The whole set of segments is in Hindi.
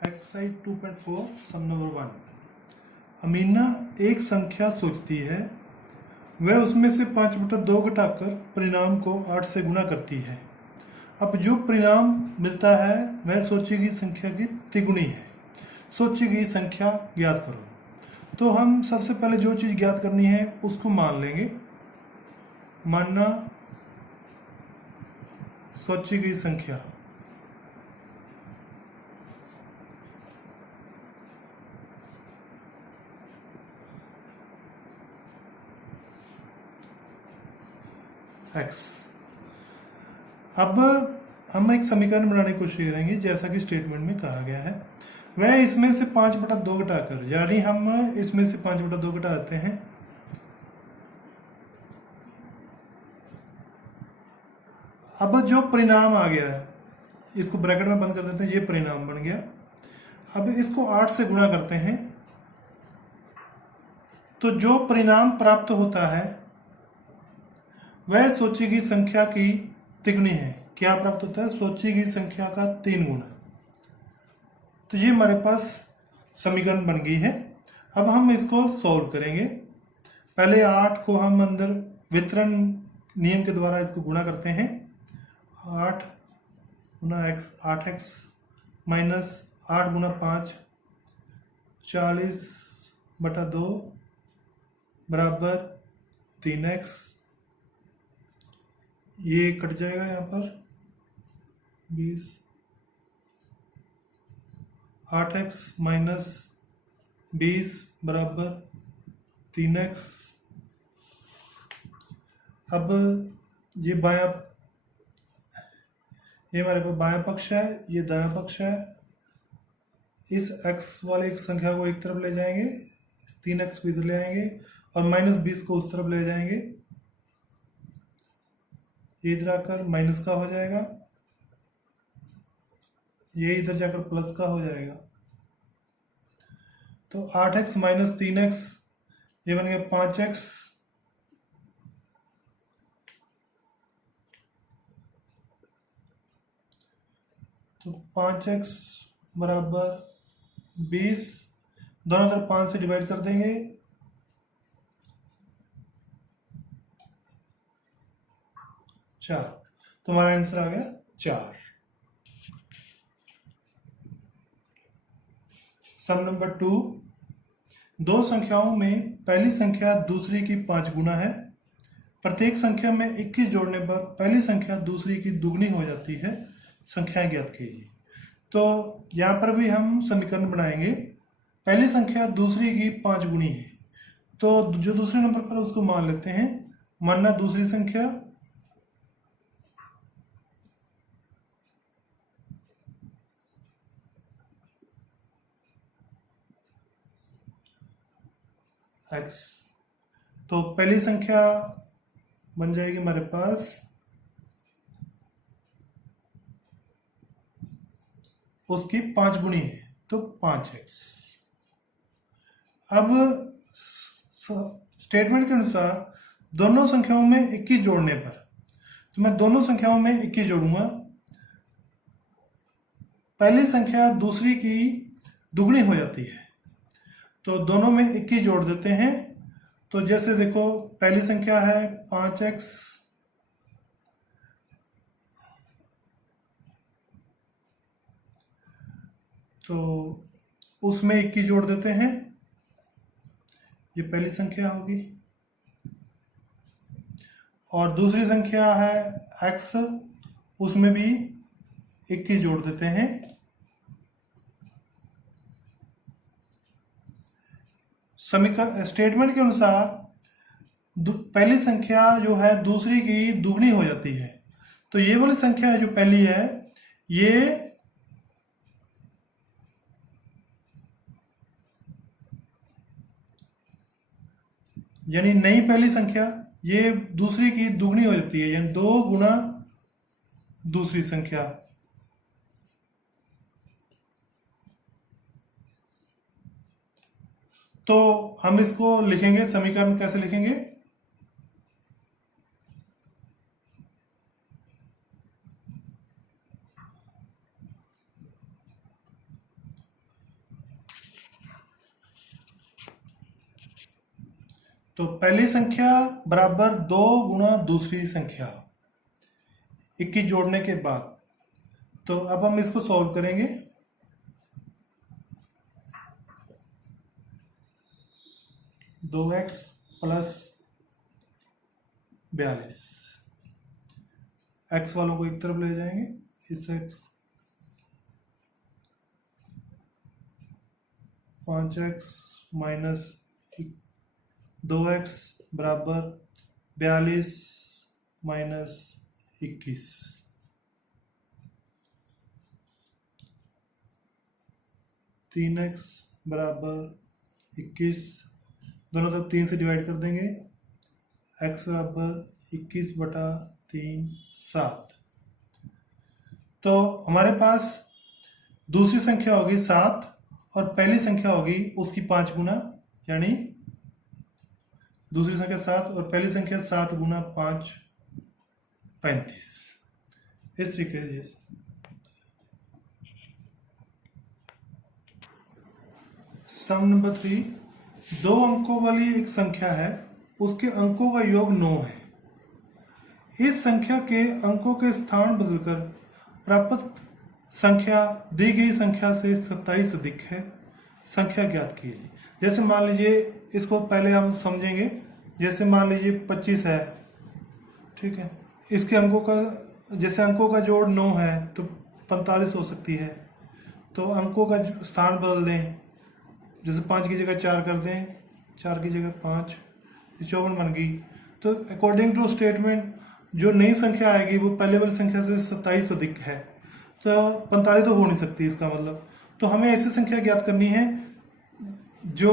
एक्सरसाइज 2.4 सम नंबर 1। अमीना एक संख्या सोचती है, वह उसमें से 5/2 घटाकर परिणाम को 8 से गुणा करती है। अब जो परिणाम मिलता है वह सोची गई संख्या की तिगुनी है। सोची गई संख्या ज्ञात करो। तो हम सबसे पहले जो चीज़ ज्ञात करनी है उसको मान लेंगे। मानना सोची गई संख्या x। अब हम एक समीकरण बनाने की कोशिश करेंगे जैसा कि स्टेटमेंट में कहा गया है। वह इसमें से 5/2 घटाकर, यानी हम इसमें से 5/2 घटाते हैं। अब जो परिणाम आ गया है इसको ब्रैकेट में बंद कर देते हैं, ये परिणाम बन गया। अब इसको 8 से गुणा करते हैं तो जो परिणाम प्राप्त होता है वह सोची गई संख्या की तिगुनी है। क्या प्राप्त होता है? सोची गई संख्या का 3 गुना। तो ये हमारे पास समीकरण बन गई है। अब हम इसको सॉल्व करेंगे। पहले 8 को हम अंदर वितरण नियम के द्वारा इसको गुणा करते हैं। 8 गुना x, 8x माइनस 8 गुना 5 40/2 बराबर 3x। ये कट जाएगा यहाँ पर 20। 8x माइनस 20 बराबर 3x। अब ये ये हमारे पास बायां पक्ष है, ये दायां पक्ष है। इस x वाले एक संख्या को एक तरफ ले जाएंगे, 3x भी इधर ले आएंगे और माइनस 20 को उस तरफ ले जाएंगे। ये इधर आकर माइनस का हो जाएगा, ये इधर जाकर प्लस का हो जाएगा। तो 8x माइनस 3x ये बन गया 5x। तो 5x बराबर 20, दोनों तरफ 5 से डिवाइड कर देंगे। 4। तो हमारा आंसर आ गया 4। सम नंबर 2। दो संख्याओं में पहली संख्या दूसरी की 5 गुना है। प्रत्येक संख्या में 21 जोड़ने पर पहली संख्या दूसरी की दुगनी हो जाती है। संख्या ज्ञात कीजिए। तो यहाँ पर भी हम समीकरण बनाएंगे। पहली संख्या दूसरी की 5 गुनी है, तो जो दूसरे नंबर पर उसको मान लेते हैं। मानना दूसरी संख्या x। तो पहली संख्या बन जाएगी हमारे पास उसकी 5 गुनी है, तो 5x। अब स्टेटमेंट के अनुसार दोनों संख्याओं में 21 जोड़ने पर, तो मैं दोनों संख्याओं में 21 जोड़ूंगा। पहली संख्या दूसरी की दुगनी हो जाती है, तो दोनों में 21 जोड़ देते हैं। तो जैसे देखो पहली संख्या है 5x, तो उसमें 21 जोड़ देते हैं। ये पहली संख्या होगी। और दूसरी संख्या है x, उसमें भी 21 जोड़ देते हैं। समीकरण स्टेटमेंट के अनुसार पहली संख्या जो है दूसरी की दुगनी हो जाती है। तो ये वाली संख्या जो पहली है, ये यानी नई पहली संख्या, ये दूसरी की दुगनी हो जाती है, यानी 2 गुना दूसरी संख्या। तो हम इसको लिखेंगे, समीकरण कैसे लिखेंगे? तो पहली संख्या बराबर 2 गुना दूसरी संख्या 21 जोड़ने के बाद। तो अब हम इसको सॉल्व करेंगे। दो एक्स प्लस 42, एक्स वालों को एक तरफ ले जाएंगे, इस एक्स 5x माइनस 2x बराबर 42 माइनस 21। तीन एक्स बराबर 21, दोनों तरफ 3 से डिवाइड कर देंगे, x बराबर 21/3 7। तो हमारे पास दूसरी संख्या होगी 7 और पहली संख्या होगी उसकी 5 गुना, यानी दूसरी संख्या 7 और पहली संख्या 7 गुना 5 35। इस तरीके से सम नंबर 3, 2 अंकों वाली एक संख्या है, उसके अंकों का योग 9 है। इस संख्या के अंकों के स्थान बदलकर प्राप्त संख्या दी गई संख्या से 27 अधिक है, संख्या ज्ञात कीजिए। जैसे मान लीजिए, इसको पहले हम समझेंगे। जैसे मान लीजिए 25 है, ठीक है, इसके अंकों का, जैसे अंकों का जोड़ 9 है तो 45 हो सकती है। तो अंकों का स्थान बदल दें, जैसे 5 की जगह 4 कर दें, 4 की जगह 5, 54 बन गई। तो अकॉर्डिंग टू स्टेटमेंट जो नई संख्या आएगी वो पहले वाली संख्या से 27 अधिक है, तो 45 तो हो नहीं सकती इसका मतलब। तो हमें ऐसी संख्या ज्ञात करनी है जो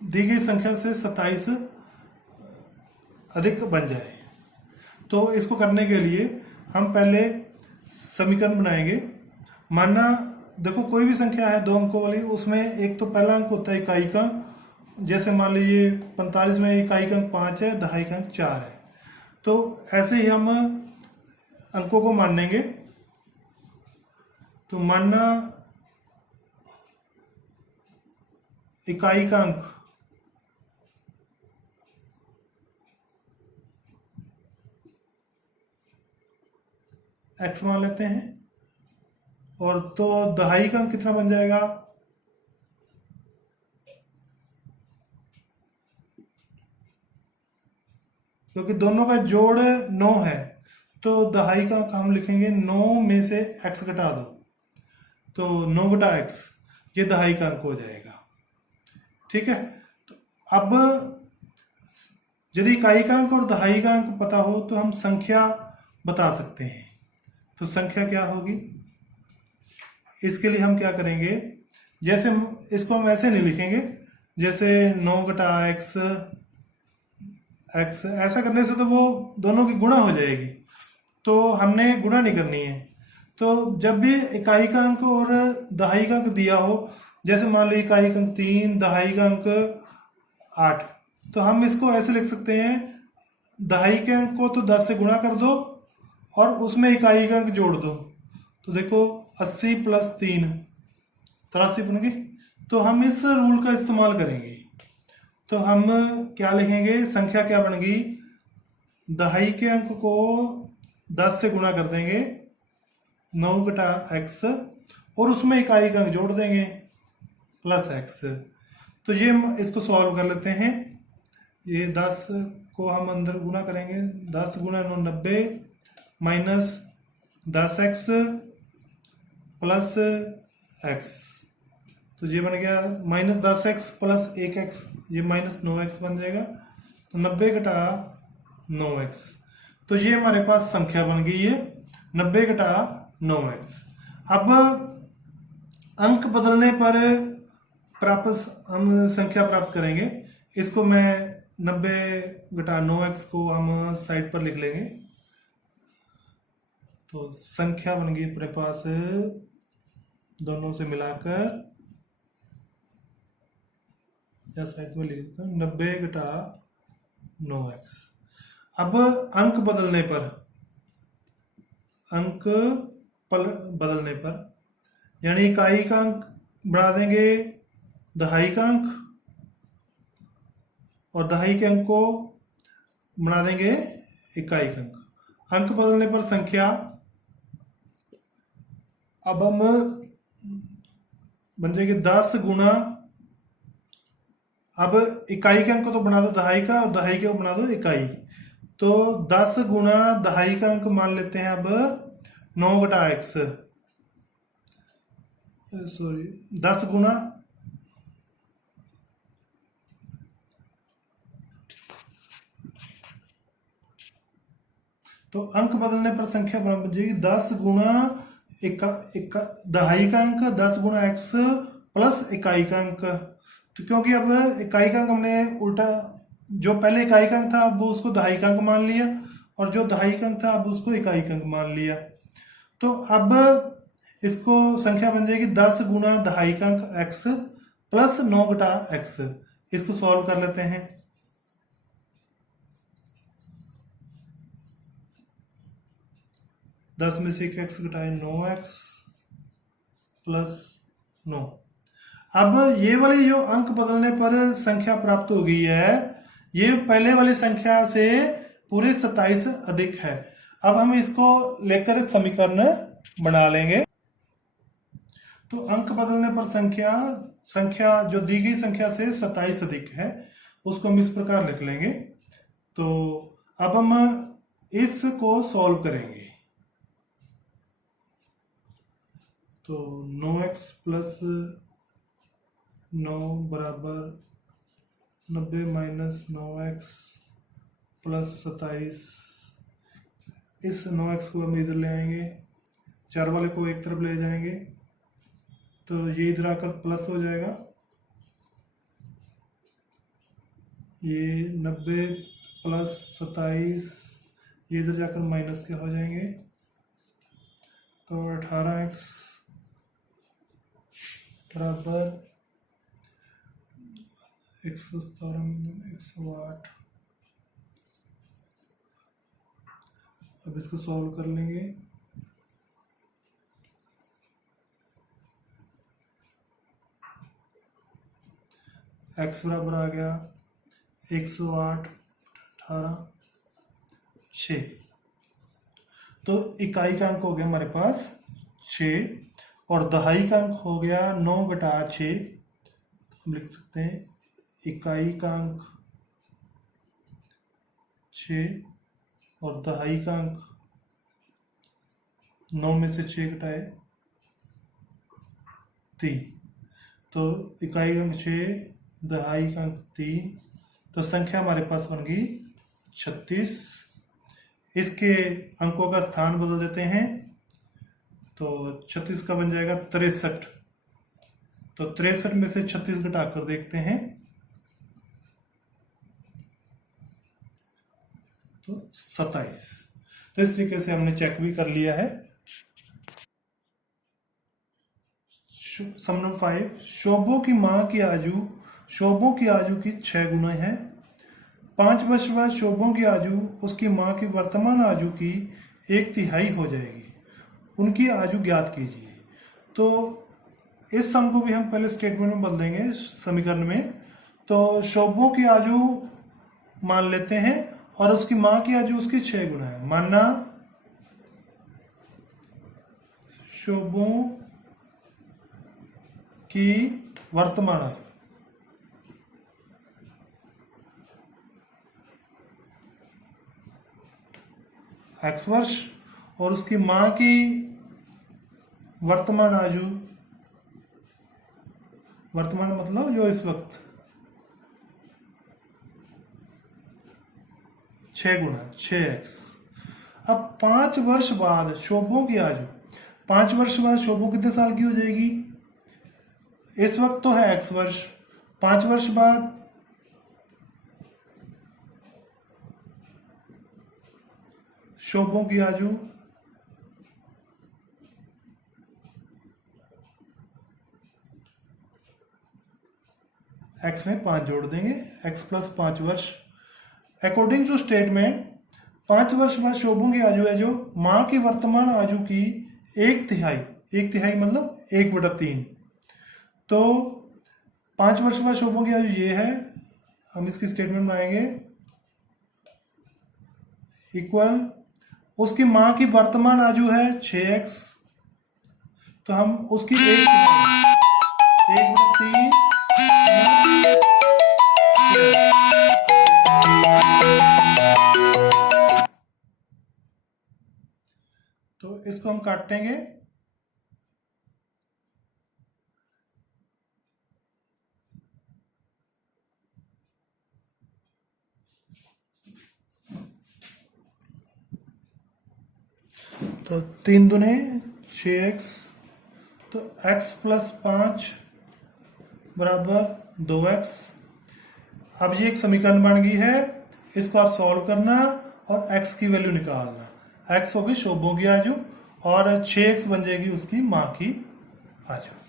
दी गई संख्या से 27 अधिक बन जाए। तो इसको करने के लिए हम पहले समीकरण बनाएंगे। मानना, देखो कोई भी संख्या है 2 अंकों वाली, उसमें एक तो पहला अंक होता है इकाई का। जैसे मान लीजिए 45 में इकाई का अंक 5 है, दहाई का अंक 4 है। तो ऐसे ही हम अंकों को मान लेंगे। तो मानना इकाई का अंक x मान लेते हैं, और तो दहाई का अंक कितना बन जाएगा, क्योंकि दोनों का जोड़ 9 है तो दहाई का अंक हम लिखेंगे 9 में से x घटा दो, तो 9 घटा x, ये दहाई का अंक हो जाएगा। ठीक है। तो अब यदि इकाई का अंक और दहाई का अंक पता हो तो हम संख्या बता सकते हैं। तो संख्या क्या होगी, इसके लिए हम क्या करेंगे, जैसे इसको हम ऐसे नहीं लिखेंगे, जैसे 9 घटा x, ऐसा करने से तो वो दोनों की गुणा हो जाएगी, तो हमने गुणा नहीं करनी है। तो जब भी इकाई का अंक और दहाई का अंक दिया हो, जैसे मान लीजिए इकाई का अंक 3, दहाई का अंक 8, तो हम इसको ऐसे लिख सकते हैं, दहाई के अंक को तो 10 से गुणा कर दो और उसमें इकाई का अंक जोड़ दो, तो देखो 80 + 3 83 बन गई। तो हम इस रूल का इस्तेमाल करेंगे। तो हम क्या लिखेंगे, संख्या क्या बन गई, दहाई के अंक को 10 से गुणा कर देंगे, 9 घटा x, और उसमें इकाई का अंक जोड़ देंगे +x। तो ये हम इसको सॉल्व कर लेते हैं। ये 10 को हम अंदर गुणा करेंगे, 10 गुणा 9 90 माइनस 10x प्लस x, तो ये बन गया -10x प्लस 1x, ये -9x बन जाएगा। तो 90 घटा 9x, तो ये हमारे पास संख्या बन गई है 90 घटा 9x। अब अंक बदलने पर हम संख्या प्राप्त करेंगे। इसको मैं 90 घटा 9x को हम साइड पर लिख लेंगे। तो संख्या बन गई अपने पास, दोनों से मिलाकर या साइड में लिख देता हूँ 90 घटा 9x। अब अंक बदलने पर यानी इकाई का अंक बढ़ा देंगे दहाई का अंक, और दहाई के अंक को बना देंगे इकाई के अंक। अंक बदलने पर संख्या, अब हम बन जाएगी 10 गुना, अब इकाई के अंक को तो बना दो दहाई का और दहाई के बना दो इकाई, तो 10 गुना दहाई का अंक मान लेते हैं अब 9 बटा एक्स, सॉरी 10 गुना तो अंक बदलने पर संख्या बन जाएगी 10 गुना दहाई का अंक 10 गुना एक्स प्लस इकाई का अंक। तो क्योंकि अब इकाई का अंक हमने उल्टा, जो पहले इकाई का अंक था अब उसको दहाई का अंक मान लिया, और जो दहाई का अंक था अब उसको इकाई का अंक मान लिया। तो अब इसको संख्या बन जाएगी 10 गुना दहाई का अंक एक्स प्लस 9 बटा एक्स। इसको सॉल्व कर लेते हैं। दस में से 1 घटाए 9x प्लस 9। अब ये वाली जो अंक बदलने पर संख्या प्राप्त हो गई है, ये पहले वाली संख्या से पूरे 27 अधिक है। अब हम इसको लेकर एक समीकरण बना लेंगे। तो अंक बदलने पर संख्या जो दी गई संख्या से 27 अधिक है, उसको हम इस प्रकार लिख लेंगे। तो अब हम इसको सॉल्व करेंगे। तो 9x प्लस 9 बराबर 90 माइनस 9x प्लस 27। इस 9x को हम इधर ले आएंगे, 4 वाले को एक तरफ ले जाएंगे, तो ये इधर आकर प्लस हो जाएगा। ये 90 प्लस 27 ये इधर जाकर माइनस के हो जाएंगे, तो 18x बराबर 117 में 108। अब इसको सॉल्व कर लेंगे। x बराबर आ गया 108 18 6। तो इकाई का अंक हो गया हमारे पास 6 और दहाई का अंक हो गया 9 बटा 6। तो हम लिख सकते हैं इकाई का अंक 6 और दहाई का अंक 9 में से 6 घटाए 3। तो इकाई का अंक 6, दहाई का अंक 3, तो संख्या हमारे पास बन गई 36। इसके अंकों का स्थान बदल देते हैं, तो 36 का बन जाएगा 63। तो 63 में से 36 घटा कर देखते हैं, तो 27। तो इस तरीके से हमने चेक भी कर लिया है। सम नंबर 5, शोभो की मां की आयु शोभो की आयु की 6 गुना है। 5 वर्ष बाद शोभो की आयु उसकी मां की वर्तमान आयु की 1/3 हो जाएगी। उनकी आयु ज्ञात कीजिए। तो इस सम को भी हम पहले स्टेटमेंट में बदल देंगे समीकरण में। तो शोभो की आयु मान लेते हैं और उसकी मां की आयु उसकी 6 गुना है। मानना शोभो की वर्तमान आयु x वर्ष और उसकी मां की वर्तमान आयु, वर्तमान मतलब जो इस वक्त 6 गुना 6x। अब 5 वर्ष बाद शोभो की आयु, 5 वर्ष बाद शोभो कितने साल की हो जाएगी? इस वक्त तो है x वर्ष, 5 वर्ष बाद शोभो की आयु x में 5 जोड़ देंगे, x प्लस 5 वर्ष। अकॉर्डिंग टू स्टेटमेंट 5 वर्ष बाद शोभो की आयु है जो मां की वर्तमान आयु की 1/3, 1/3 मतलब 1/3। तो 5 वर्ष बाद शोभो की आयु ये है, हम इसकी स्टेटमेंट बनाएंगे इक्वल, उसकी माँ की वर्तमान आयु है 6x, तो हम उसकी एक तीन तो इसको हम काटेंगे। तो 3 दूने 6x, तो x प्लस 5 बराबर 2x। अब ये एक समीकरण बन गई है, इसको आप सॉल्व करना और x की वैल्यू निकालना। x होगी शोभो की आयु और 6x बन जाएगी उसकी माँ की आयु।